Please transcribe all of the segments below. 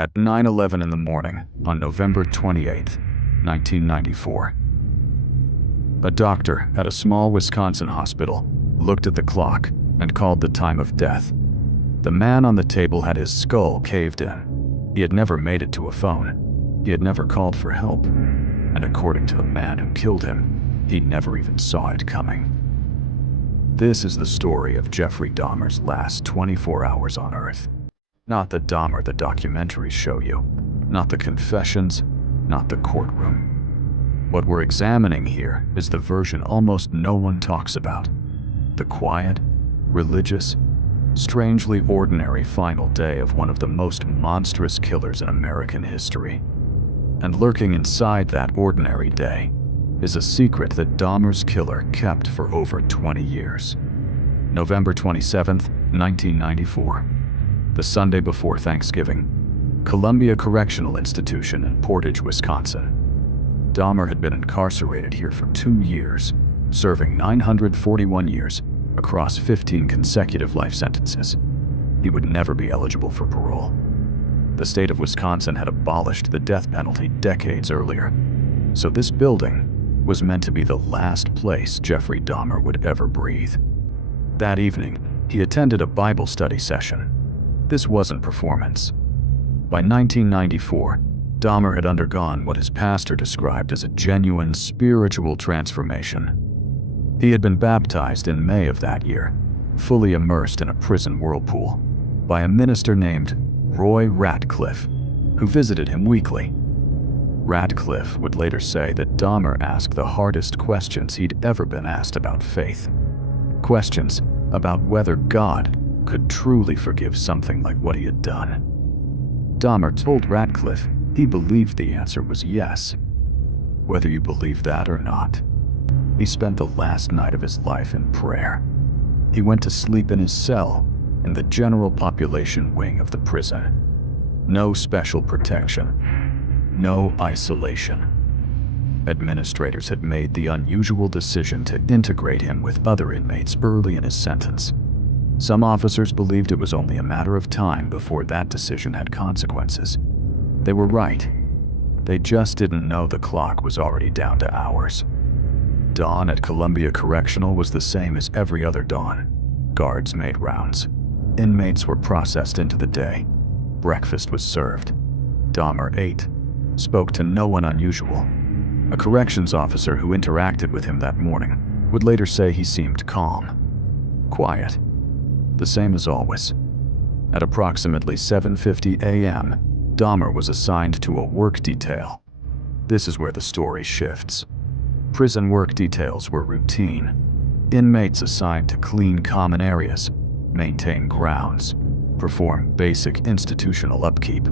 At 9:11 in the morning on November 28, 1994, a doctor at a small Wisconsin hospital looked at the clock and called the time of death. The man on the table had his skull caved in. He had never made it to a phone. He had never called for help. And according to the man who killed him, he never even saw it coming. This is the story of Jeffrey Dahmer's last 24 hours on Earth. Not the Dahmer the documentaries show you, not the confessions, not the courtroom. What we're examining here is the version almost no one talks about. The quiet, religious, strangely ordinary final day of one of the most monstrous killers in American history. And lurking inside that ordinary day is a secret that Dahmer's killer kept for over 20 years. November 27, 1994. The Sunday before Thanksgiving. Columbia Correctional Institution in Portage, Wisconsin. Dahmer had been incarcerated here for 2 years, serving 941 years across 15 consecutive life sentences. He would never be eligible for parole. The state of Wisconsin had abolished the death penalty decades earlier, so this building was meant to be the last place Jeffrey Dahmer would ever breathe. That evening, he attended a Bible study session. This wasn't performance. By 1994, Dahmer had undergone what his pastor described as a genuine spiritual transformation. He had been baptized in May of that year, fully immersed in a prison whirlpool, by a minister named Roy Ratcliffe, who visited him weekly. Ratcliffe would later say that Dahmer asked the hardest questions he'd ever been asked about faith. Questions about whether God could truly forgive something like what he had done. Dahmer told Ratcliffe he believed the answer was yes. Whether you believe that or not. He spent the last night of his life in prayer. He went to sleep in his cell in the general population wing of the prison. No special protection. No isolation. Administrators had made the unusual decision to integrate him with other inmates early in his sentence. Some officers believed it was only a matter of time before that decision had consequences. They were right. They just didn't know the clock was already down to hours. Dawn at Columbia Correctional was the same as every other dawn. Guards made rounds. Inmates were processed into the day. Breakfast was served. Dahmer ate, spoke to no one unusual. A corrections officer who interacted with him that morning would later say he seemed calm, quiet, the same as always. At approximately 7:50 a.m., Dahmer was assigned to a work detail. This is where the story shifts. Prison work details were routine. Inmates assigned to clean common areas, maintain grounds, perform basic institutional upkeep.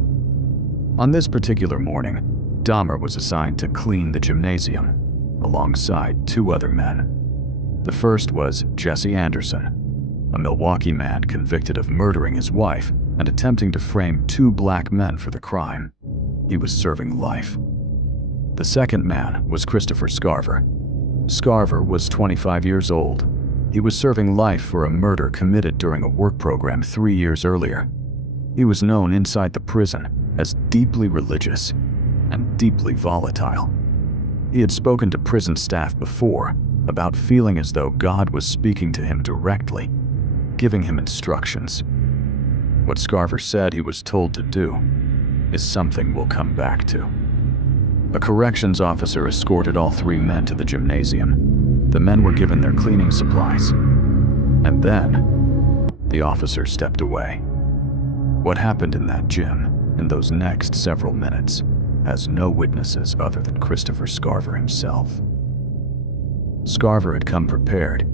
On this particular morning, Dahmer was assigned to clean the gymnasium, alongside 2 other men. The first was Jesse Anderson, a Milwaukee man convicted of murdering his wife and attempting to frame 2 black men for the crime. He was serving life. The second man was Christopher Scarver. Scarver was 25 years old. He was serving life for a murder committed during a work program 3 years earlier. He was known inside the prison as deeply religious and deeply volatile. He had spoken to prison staff before about feeling as though God was speaking to him directly, giving him instructions. What Scarver said he was told to do is something we'll come back to. A corrections officer escorted all 3 men to the gymnasium. The men were given their cleaning supplies. And then, the officer stepped away. What happened in that gym in those next several minutes has no witnesses other than Christopher Scarver himself. Scarver had come prepared.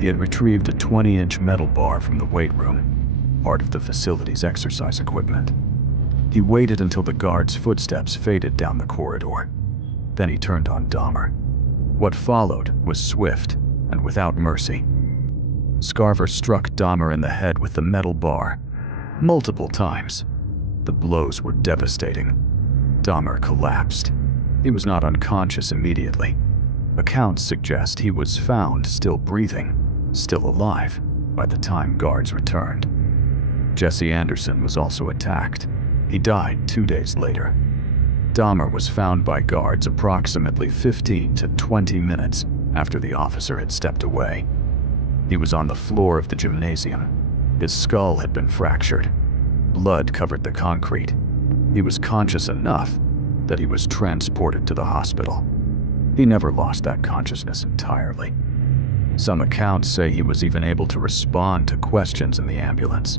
He had retrieved a 20-inch metal bar from the weight room, part of the facility's exercise equipment. He waited until the guard's footsteps faded down the corridor. Then he turned on Dahmer. What followed was swift and without mercy. Scarver struck Dahmer in the head with the metal bar, multiple times. The blows were devastating. Dahmer collapsed. He was not unconscious immediately. Accounts suggest he was found still breathing, still alive, by the time guards returned. Jesse Anderson was also attacked. He died 2 days later. Dahmer was found by guards approximately 15 to 20 minutes after the officer had stepped away. He was on the floor of the gymnasium. His skull had been fractured. Blood covered the concrete. He was conscious enough that he was transported to the hospital. He never lost that consciousness entirely. Some accounts say he was even able to respond to questions in the ambulance.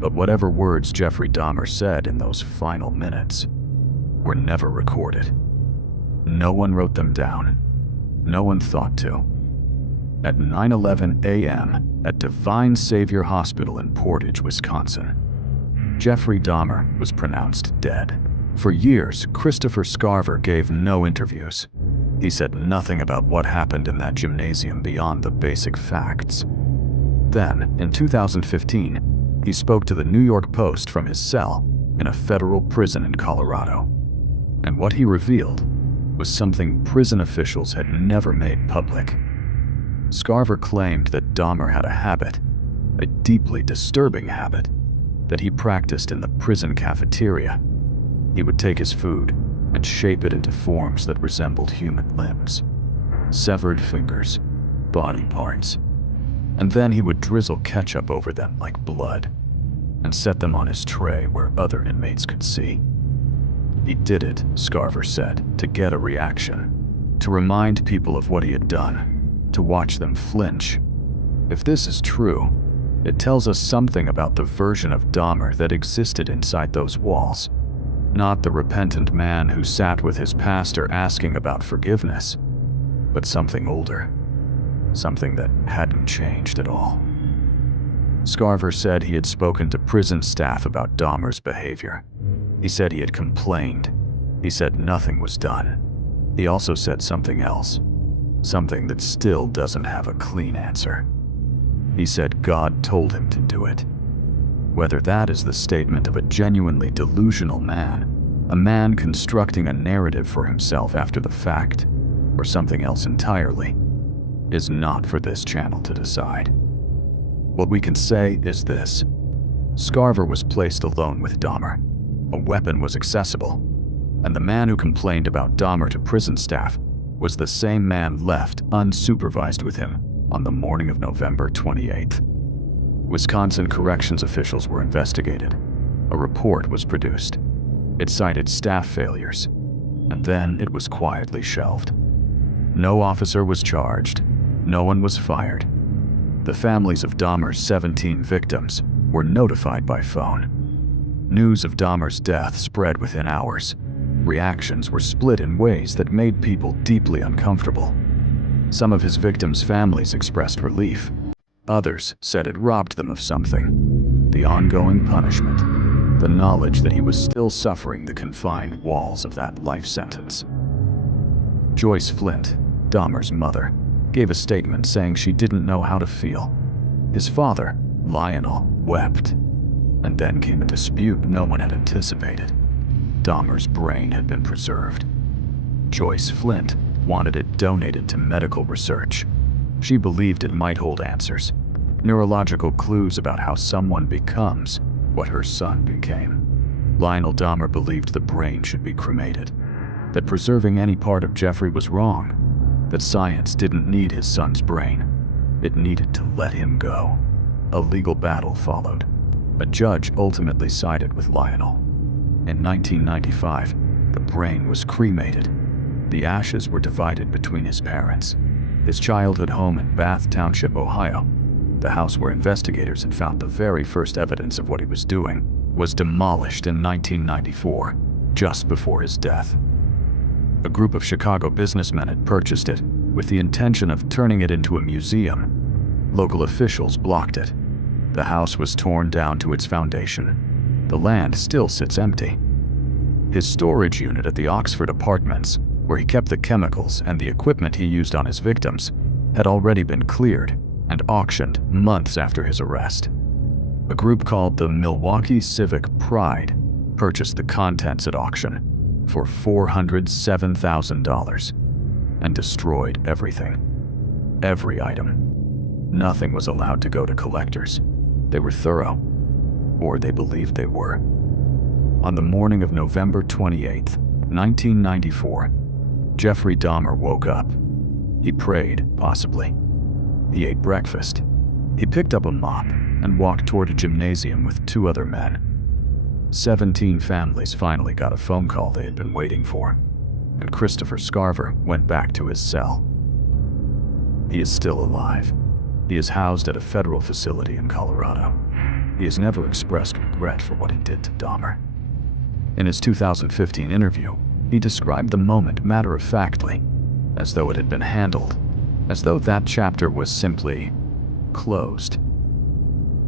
But whatever words Jeffrey Dahmer said in those final minutes were never recorded. No one wrote them down. No one thought to. At 9:11 a.m. at Divine Savior Hospital in Portage, Wisconsin, Jeffrey Dahmer was pronounced dead. For years, Christopher Scarver gave no interviews. He said nothing about what happened in that gymnasium beyond the basic facts. Then, in 2015, he spoke to the New York Post from his cell in a federal prison in Colorado. And what he revealed was something prison officials had never made public. Scarver claimed that Dahmer had a habit, a deeply disturbing habit, that he practiced in the prison cafeteria. He would take his food and shape it into forms that resembled human limbs, severed fingers, body parts, and then he would drizzle ketchup over them like blood and set them on his tray where other inmates could see. He did it, Scarver said, to get a reaction, to remind people of what he had done, to watch them flinch. If this is true, it tells us something about the version of Dahmer that existed inside those walls. Not the repentant man who sat with his pastor asking about forgiveness, but something older, something that hadn't changed at all. Scarver said he had spoken to prison staff about Dahmer's behavior. He said he had complained. He said nothing was done. He also said something else, something that still doesn't have a clean answer. He said God told him to do it. Whether that is the statement of a genuinely delusional man, a man constructing a narrative for himself after the fact, or something else entirely, is not for this channel to decide. What we can say is this: Scarver was placed alone with Dahmer. A weapon was accessible, and the man who complained about Dahmer to prison staff was the same man left unsupervised with him on the morning of November 28th. Wisconsin corrections officials were investigated. A report was produced. It cited staff failures, and then it was quietly shelved. No officer was charged. No one was fired. The families of Dahmer's 17 victims were notified by phone. News of Dahmer's death spread within hours. Reactions were split in ways that made people deeply uncomfortable. Some of his victims' families expressed relief. Others said it robbed them of something: the ongoing punishment, the knowledge that he was still suffering the confined walls of that life sentence. Joyce Flint, Dahmer's mother, gave a statement saying she didn't know how to feel. His father, Lionel, wept. And then came a dispute no one had anticipated. Dahmer's brain had been preserved. Joyce Flint wanted it donated to medical research. She believed it might hold answers, neurological clues about how someone becomes what her son became. Lionel Dahmer believed the brain should be cremated, that preserving any part of Jeffrey was wrong, that science didn't need his son's brain. It needed to let him go. A legal battle followed. A judge ultimately sided with Lionel. In 1995, the brain was cremated. The ashes were divided between his parents. His childhood home in Bath Township, Ohio, the house where investigators had found the very first evidence of what he was doing, was demolished in 1994, just before his death. A group of Chicago businessmen had purchased it with the intention of turning it into a museum. Local officials blocked it. The house was torn down to its foundation. The land still sits empty. His storage unit at the Oxford Apartments, where he kept the chemicals and the equipment he used on his victims, had already been cleared and auctioned months after his arrest. A group called the Milwaukee Civic Pride purchased the contents at auction for $407,000 and destroyed everything. Every item. Nothing was allowed to go to collectors. They were thorough, or they believed they were. On the morning of November 28, 1994, Jeffrey Dahmer woke up. He prayed, possibly. He ate breakfast. He picked up a mop and walked toward a gymnasium with 2 other men. 17 families finally got a phone call they had been waiting for, and Christopher Scarver went back to his cell. He is still alive. He is housed at a federal facility in Colorado. He has never expressed regret for what he did to Dahmer. In his 2015 interview, he described the moment matter-of-factly, as though it had been handled, as though that chapter was simply closed.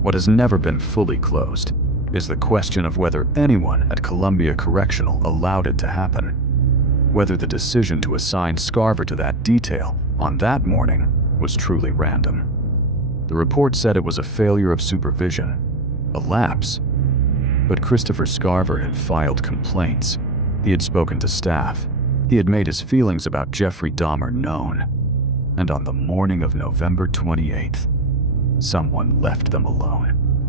What has never been fully closed is the question of whether anyone at Columbia Correctional allowed it to happen, whether the decision to assign Scarver to that detail on that morning was truly random. The report said it was a failure of supervision, a lapse. But Christopher Scarver had filed complaints. He had spoken to staff. He had made his feelings about Jeffrey Dahmer known. And on the morning of November 28th, someone left them alone.